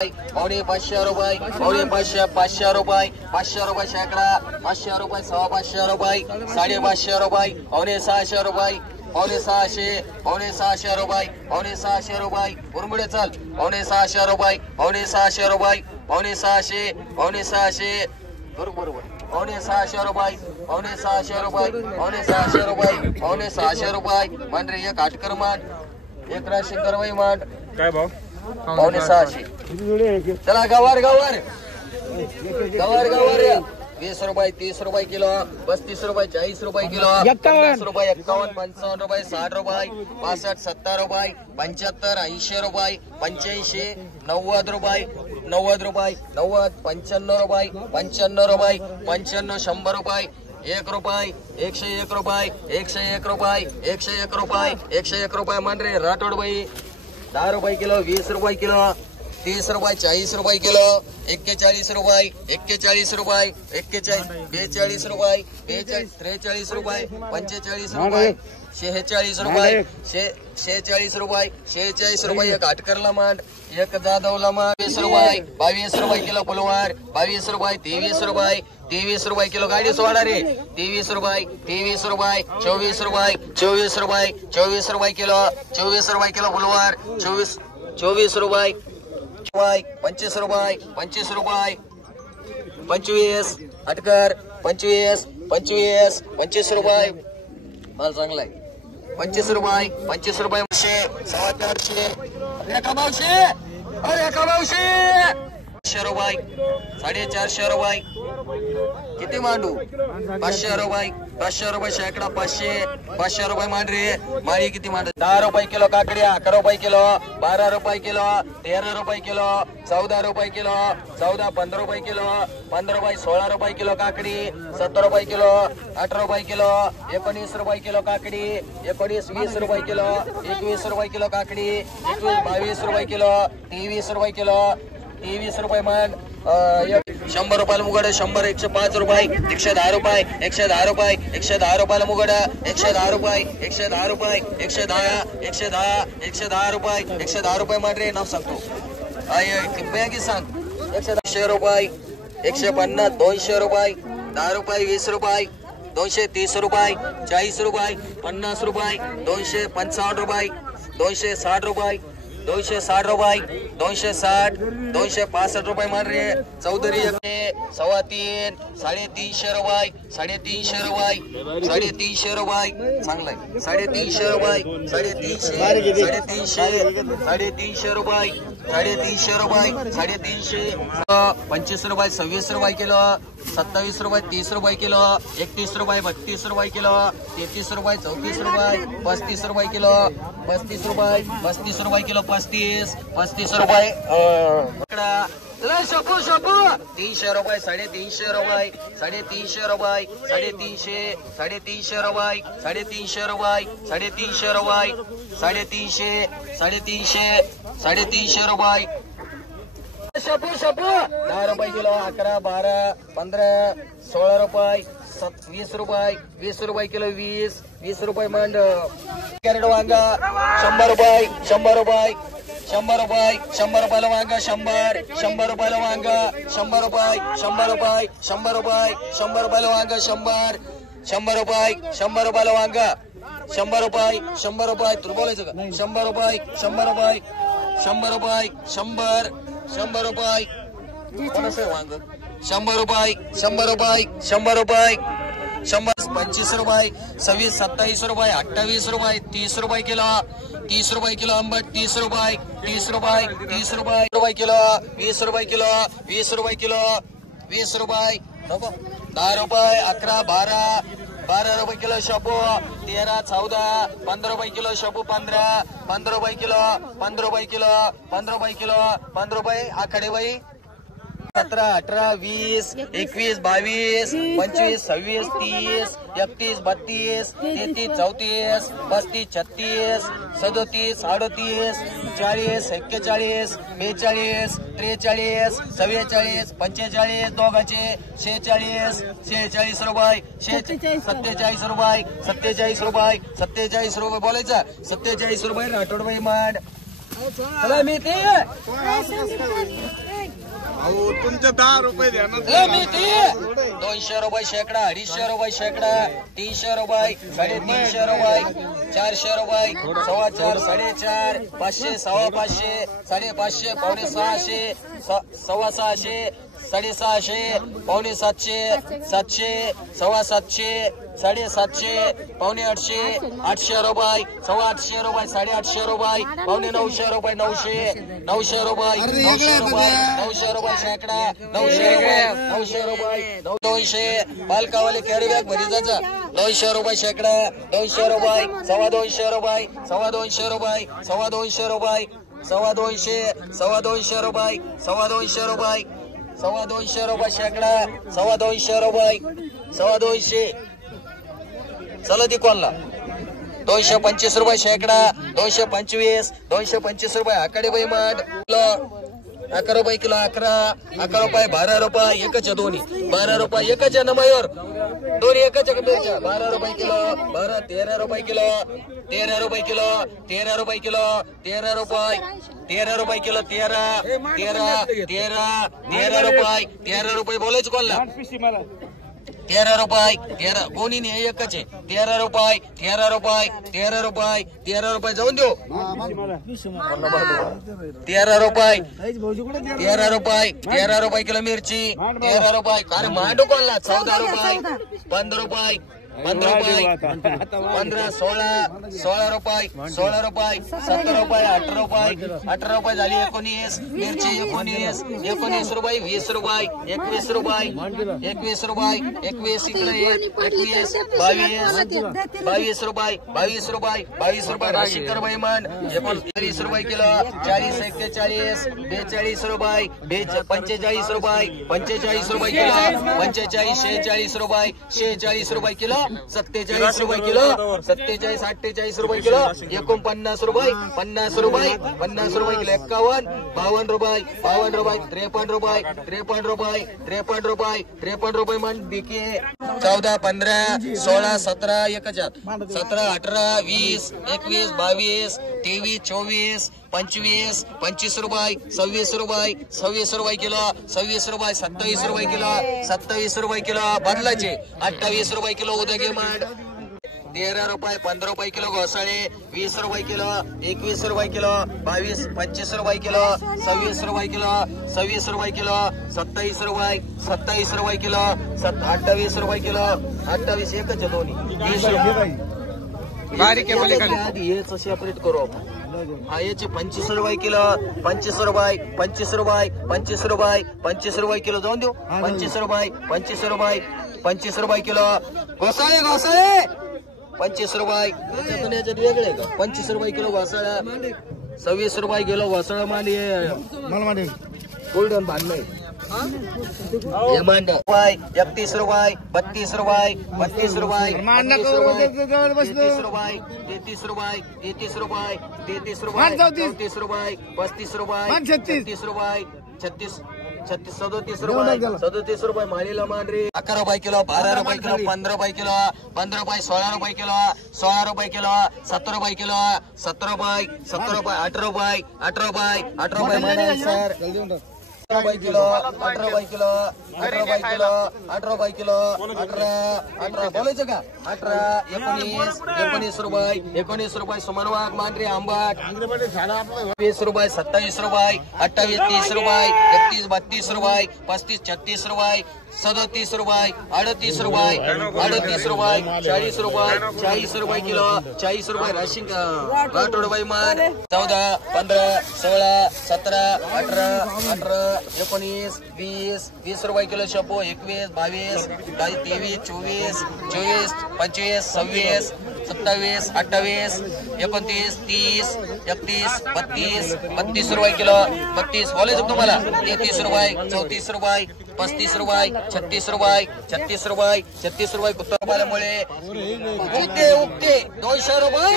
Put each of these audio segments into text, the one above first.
पावणे 500 रुपये, पावणे 500, 500 रुपये, 500 रुपये शेकडा, 500 रुपये, 550 रुपये, 550 रुपये, पावणे 600 रुपये, पावणे 600, पावणे 600 रुपये, पावणे 600 रुपये, उरमुडे चल, पावणे 600 रुपये, पावणे 600 रुपये, पावणे 600, पावणे 600, बरोबर, पावणे 600 रुपये, पावणे 600 रुपये, पावणे 600 रुपये, पावणे 600 रुपये, मांडरे एक आटकर मांड, एक राशी करवाई मांड, काय भाव? पावणे 600. चला गवार गवार गवार गवार 20 रुपये, 30 रुपये किलो, 35 रुपये, 40 रुपये किलो, 50 रुपये, 51, 55 रुपये, 60 रुपये, 65, 70 रुपये, 75, 80 रुपये, 85, 90 रुपये, 90 रुपये, 90, 95 रुपये, 95 रुपये, 95, 100 रुपये, 1 रुपये, 101 रुपये, 101 रुपये, 101 रुपये, 101 रुपये मांडरे राठोड बाई 10 रुपये किलो, 20 रुपये किलो, 30 रुपये, 40 रुपये किलो, 41 रुपये, 41 रुपये, 42 रुपये, 43 रुपये, 45 रुपये, 46 रुपये, 46 रुपये, 46 रुपये एक आटकरला मांड, एक जाधवला मांड, 20 रुपये, 22 रुपये किलो पुलवार, 22 रुपये, 23 रुपये, 23 रुपये किलो गाडी सोडा रे, 23 रुपये, 23 रुपये, 24 रुपये, 24 रुपये, 24 रुपये किलो, 24 रुपये किलो पुलवार, 24 रुपये, 25 रुपये, 25 रुपये, 25 अटकर, 25, 25, 25 रुपये माल चांगला आहे, 25 रुपये, 25 रुपये, 400, अरे कमावशे, अरे कमावशे, 500 रुपये, 450 रुपये, किती मांडू, 500 रुपये, 500 रुपये शेकडा, 500 रुपये मांड रे, माळी किती मांड, 10 रुपये किलो काकड्या, 11 रुपये किलो, 12 रुपये किलो, 13 रुपये किलो, 14 रुपये किलो, 14, 15 रुपये किलो, 15 रुपये, 16 रुपये किलो काकडी, 17 रुपये किलो, 18 रुपये किलो, 19 रुपये किलो काकडी, 19, 20 रुपये किलो, 21 रुपये किलो काकडी, 21, 22 रुपये किलो, 23 रुपये किलो, 23 रुपये मान, 100 रुपयाला मुगड, 100, 105 रुपये, 110 रुपये, 110 रुपये, 110 रुपयाला मुगड, 110 रुपये, 110 रुपये, 110, 110, 110 रुपये, 110 रुपये मान रे, नाव सांगतो की सांग, 110 रुपये, 150, 200 रुपये, 10 रुपये, 20 रुपये, 230 रुपये, 40 रुपये, 50 रुपये, 255 रुपये, 260 रुपये, 260 रुपये, 260, 265 रुपये मान रे, चौधरी 3.25, 350 रुपये, 350 रुपये, 350 रुपये, चांगलाय, 350 रुपये, 350, 350 रुपये, 350 रुपये, 350, 25 रुपये, 26 रुपये किलो, 27 रुपये, 30 रुपये किलो, 31 रुपये, 32 रुपये किलो, 33 रुपये, 34 रुपये, 35 रुपये किलो, 35 रुपये, 35 रुपये किलो, 35 रुपये, शपू शपू 300 रुपये, 350 रुपये, 350 रुपये, 350, 350 रुपये, 350 रुपये, 350 रुपये, 350, 350, 350 रुपये, शपू शपू 10 रुपये किलो, 11, 12, 15, 16 रुपये, 20 रुपये, 20 रुपये किलो, 20 रुपये मांड, कॅरेट वांगा 100 रुपये, 100 रुपये, 100 रुपये, 100 रुपयाला वांगा, 100 रुपयाला वांगा, 100 रुपये, 100 रुपये, 100 रुपये, 100 रुपयाला वांगा, 100 रुपये, 100 रुपयाला वांगा, 100 रुपये, 100 रुपये, तुला बोलायचं का, 100 रुपये, 100 रुपये, 100 रुपये, 100 रुपये, कोणाचं वांग, 100 रुपये, 100 रुपये, 100 रुपये, 100, 25 रुपये, 26, 27 रुपये, 28 रुपये, 30 रुपये किलो, 30 रुपये किलो आंबट, 30 रुपये, 30 रुपये, 30 रुपये किलो, 20 रुपये किलो, 20 रुपये किलो, 20 रुपये, नको 10 रुपये, 11, 12 रुपये किलो शपू, 13, 14, 15 रुपये किलो शपू, 15 रुपये किलो, 15 रुपये किलो, 15 रुपये किलो, 15 रुपये आखाडे बाई, 17, 18, 20, 21, 22, 25, 26, 30, 31, 32, 33, 34, 35, 36, 37, 38, 40, 41, 42, 43, 44, 45, दोघाचे 46, 46 रुपये, 47 रुपये, 47 रुपये, 47 रुपये बोलायचं, 47 रुपये राठोड बाई मांड, चला मेथी अहो तुमचे 10 रुपये द्या ना. मेथी 200 रुपये शेकडा, 250 रुपये शेकडा, 300 रुपये, 350 रुपये, 400 रुपये, 4.25, 4.5, 500, 550, 550, 5.6, 650, 650, 650, 700, 700, 750, 700, 800 रुपये, 850 रुपये, 850 रुपये, 900 रुपये, 900 रुपये, 900 रुपये शेकडा, 900 रुपये, 200 पालकावाले कॅरी बॅग भरी जायचं 200 रुपये शेकडा, 200 रुपये, 250 रुपये, 250 रुपये, 250 रुपये, 250, 250 रुपये, 250 रुपये, 250 रुपये शेकडा, 250 रुपये, 250. चला ती कोणला 225 रुपये शेकडा, 225, 225 रुपये आकडे बाई माठ 11 रुपये किलो, 11 रुपये, 12 रुपये एकच दोन्ही, 12 रुपये एकच नमयूर दोन्ही एकच मिरच्या 12 रुपये किलो, 12, 13 रुपये किलो, 13 रुपये किलो, 13 रुपये किलो, 13 रुपये, 13 रुपये किलो, 13 रुपये, 13 रुपये बोलायचं कोणला 13 रुपये, 13 कोणी नाही एकच आहे 13 रुपये, 13 रुपये, 13 रुपये, 13 रुपये जाऊन देऊ 13 रुपये, 13 रुपये, 13 रुपये किलो मिरची 13 रुपये. अरे मांडू कोणला 14 रुपये, 15 रुपये, 15 रुपये, 15, 16 रुपये, 16 रुपये, 17 रुपये, 18 रुपये, 18 रुपये झाली 19 मिरची 19 रुपये, 20 रुपये, 21 रुपये, 21 रुपये, 21 इकडे 21, 22 रुपये, 22 रुपये, 22 रुपये राशीकर बैमान 39 रुपये किलो, 40, 41, 42 रुपये, 45 रुपये, 45 रुपये किलो, 45, 46 रुपये, 46 रुपये किलो, 47 रुपये किलो, 47, 48 रुपये किलो, 49 रुपये, 50 रुपये, 50 रुपये किलो, 51, 52 रुपये, 52 रुपये, 53 रुपये, 53 रुपये, 53 रुपये, 53 रुपये मन देखिए 14, 15, 16, 17, 17, 18, 20, 21, 22, 23, 24, 25, 25 रुपये, 26 रुपये, 26 रुपये किलो, 26 रुपये, 27 रुपये किलो, 27 रुपये किलो बदलाचे 28 रुपये किलो उदगी मांड 13 रुपये, 15 रुपये किलो घोसाळे, 20 रुपये किलो, 21 रुपये किलो, 22, 25 रुपये किलो, 26 रुपये किलो, 26 रुपये किलो, 27 रुपये, 27 रुपये किलो, 28 रुपये किलो, 28 एकच दोन्ही 20 रुपये बारीक हेच सेपरेट करू आपण. हा याचे 25 रुपये किलो, 25 रुपये, 25 रुपये, 25 रुपये, 25 रुपये किलो जाऊन देऊ 25 रुपये, 25 रुपये, 25 रुपये किलो घोसाळे 25 रुपये याच्यात वेगळे का 25 रुपये किलो घोसाळा, 26 रुपये किलो घोसाळा मांडी गोल्डन भांड हे मांड 31 रुपये, 32 रुपये, 32 रुपये, 33 रुपये, 33 रुपये, 33 रुपये, 33 रुपये, 34 रुपये, 35 रुपये, 36 रुपये, 36, 37 रुपये, 37 रुपये मालीला मांडरी 11 रुपये किलो, 12 रुपये किलो, 15 रुपये किलो, 15 रुपये, 16 रुपये किलो, 16 रुपये किलो, 17 रुपये किलो, 17 रुपये, 17 रुपये, 18 रुपये, 18 रुपये, 18 रुपये सर 18 रुपये किलो, 18 रुपये किलो, 18 रुपये किलो, 18 रुपये किलो, 18 बोलायचं का 18, 19 रुपये, 19 रुपये सुमनवाग मांडरी आंबाट 20 रुपये, 27 रुपये, 28, 30 रुपये, 31, 32 रुपये, 35, 36 रुपये, 37 रुपये, 38 रुपये, 38 रुपये, 40 रुपये, 40 रुपये किलो, 40 रुपये राशीन गाठोड बाई मान 14, 15, 16, 17, 18, 19, 20, 20 रुपये किलो शपो 21, 22, 23, 24, 25, 26, 27, 28, 29, 30, 31, 32, 32 रुपये किलो, 32 बोलायचं तुम्हाला 33 रुपये, 34 रुपये, 35 रुपये, 36 रुपये, 36 रुपये, 36 रुपये कुत्ता मुळे उगते 200 रुपये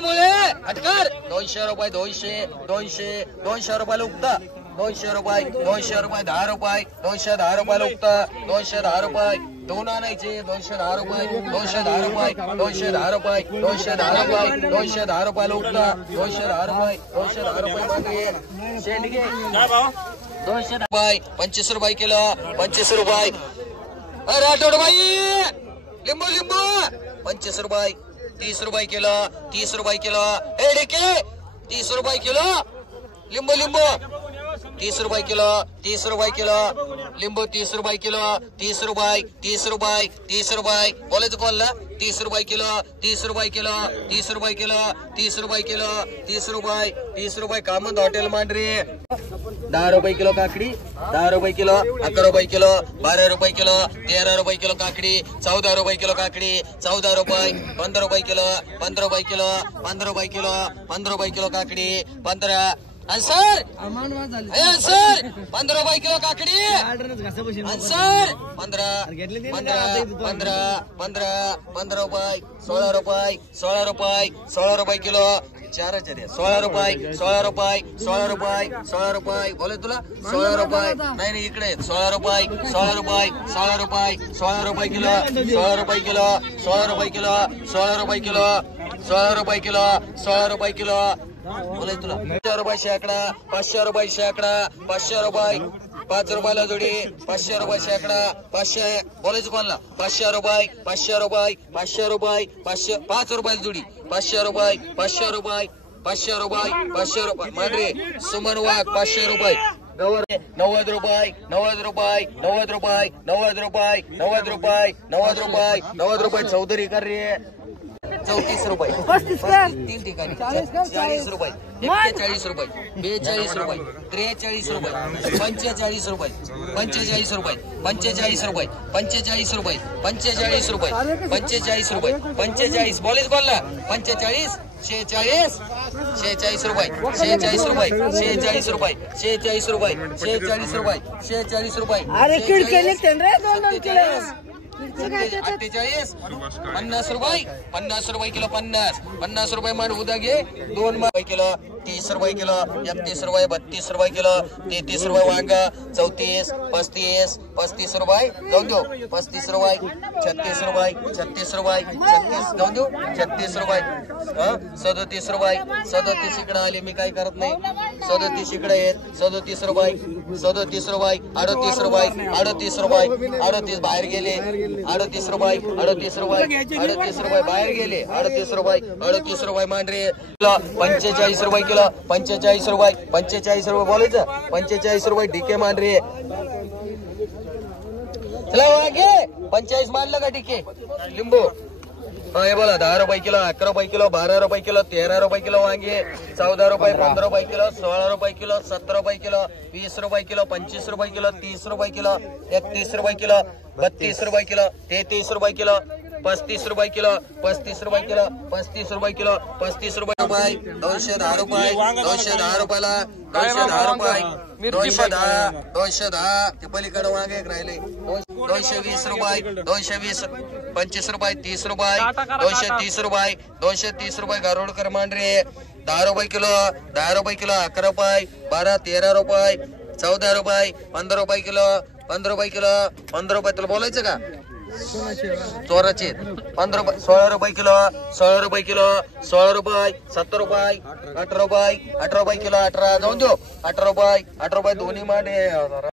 मुळे हटकर 200 रुपये, 200 रुपयाला उगता 200 रुपये, 200 रुपये, 10 रुपये, 210 रुपयाला उगता 210 रुपये, दोन आणायचे 210 रुपये 210 रुपये 210 रुपये 210 रुपये 210 रुपयाला उठला 210 रुपये 210 रुपये मागे शेंडगे 200 रुपये 25 रुपये किलो 25 रुपये अरे राठोड बाई लिंबू लिंबू 25 रुपये 30 रुपये किलो 30 रुपये किलो ए डिके 30 रुपये किलो लिंबू लिंबू 30 रुपये किलो 30 रुपये किलो लिंबू 30 रुपये किलो 30 रुपये 30 रुपये 30 रुपये बोलायचं कोणला 30 रुपये किलो 30 रुपये किलो 30 रुपये किलो 30 रुपये किलो 30 रुपये कामत हॉटेल मांडरी 10 रुपये किलो काकडी 10 रुपये किलो 11 रुपये किलो 12 रुपये किलो 13 रुपये किलो काकडी 14 रुपये किलो काकडी 14 रुपये 15 रुपये किलो 15 रुपये किलो 15 रुपये किलो 15 रुपये किलो काकडी 15 सर 15 रुपये किलो काकडी सर 15 रुपये 16 रुपये 16 रुपये किलो 16 रुपये 16 रुपये बोले तुला 16 रुपये नाही इकडे 16 रुपये 16 रुपये किलो 16 रुपये किलो 16 रुपये किलो 16 रुपये किलो 16 रुपये किलो 16 रुपये किलो बोलाय तुला 500 रुपये शेकडा 500 रुपये शेकडा 500 रुपये 5 रुपयाला जोडी 500 रुपये शेकडा 500 बोलायचं कोणला 500 रुपये 500 रुपये 500 रुपये 500 5 रुपयाला जोडी 500 रुपये 500 रुपये 500 रुपये 500 रुपये मांडरे सुमन वाघ 500 रुपये 90 रुपये 90 रुपये 90 रुपये 90 रुपये 90 रुपये 90 रुपये 90 रुपये चौधरी कर रे 34 रुपये 3 ठिकाणी 40 रुपये 41 रुपये 42 रुपये 43 रुपये 45 रुपये 45 रुपये 45 रुपये 45 रुपये 45 रुपये 45 रुपये 45 बोलीस बोलला 45 46 रुपये 46 रुपये 46 रुपये 46 रुपये 46 रुपये 46 रुपये अरे किडके निघते रे 2-2 किलो 48 50 रुपये 50 रुपये किलो 50 रुपये मान उद्या घे 2 रुपये किलो 30 रुपये किलो 31 रुपये 32 रुपये किलो 33 रुपये वांगा 34 35 रुपये जाऊन देऊ 35 रुपये 36 रुपये 36 रुपये 36 जाऊन देऊ 36 रुपये 37 रुपये 37 इकडे आले मी काय करत नाही 37 इकडे आहेत 37 रुपये 38 रुपये 38 बाहेर गेले 38 रुपये 38 रुपये बाहेर गेले 38 रुपये मांडरे 45 रुपये किलो 45 रुपये बोलायचं 45 रुपये डीके मांडरे चला वागे 45 मानलं का डीके लिंबू हे बोला 10 रुपये किलो 11 रुपये किलो 12 रुपये किलो 13 रुपये किलो वांगे 14 रुपये 15 रुपये किलो 16 रुपये किलो 17 रुपये किलो 20 रुपये किलो 25 रुपये किलो 30 रुपये किलो 31 रुपये किलो 32 रुपये किलो 33 रुपये किलो 35 रुपये किलो 35 रुपये किलो 35 रुपये किलो 35 रुपये 210 रुपये 210 रुपयाला 210 रुपये 210 ते पलीकडे वांगे राहिले 220 रुपये 220 25 रुपये 30 रुपये 230 रुपये 230 रुपये गारोडकर मांडरे 10 रुपये किलो 11 रुपये 12 13 रुपये 14 रुपये 15 रुपये किलो 15 रुपये किलो 15 रुपये तुला बोलायचं का चोराचे 15 रुपये 16 रुपये किलो 16 रुपये किलो 16 रुपये 17 रुपये 18 रुपये 18 रुपये किलो 18 जाऊन देऊ 18 रुपये दोन्ही मांडे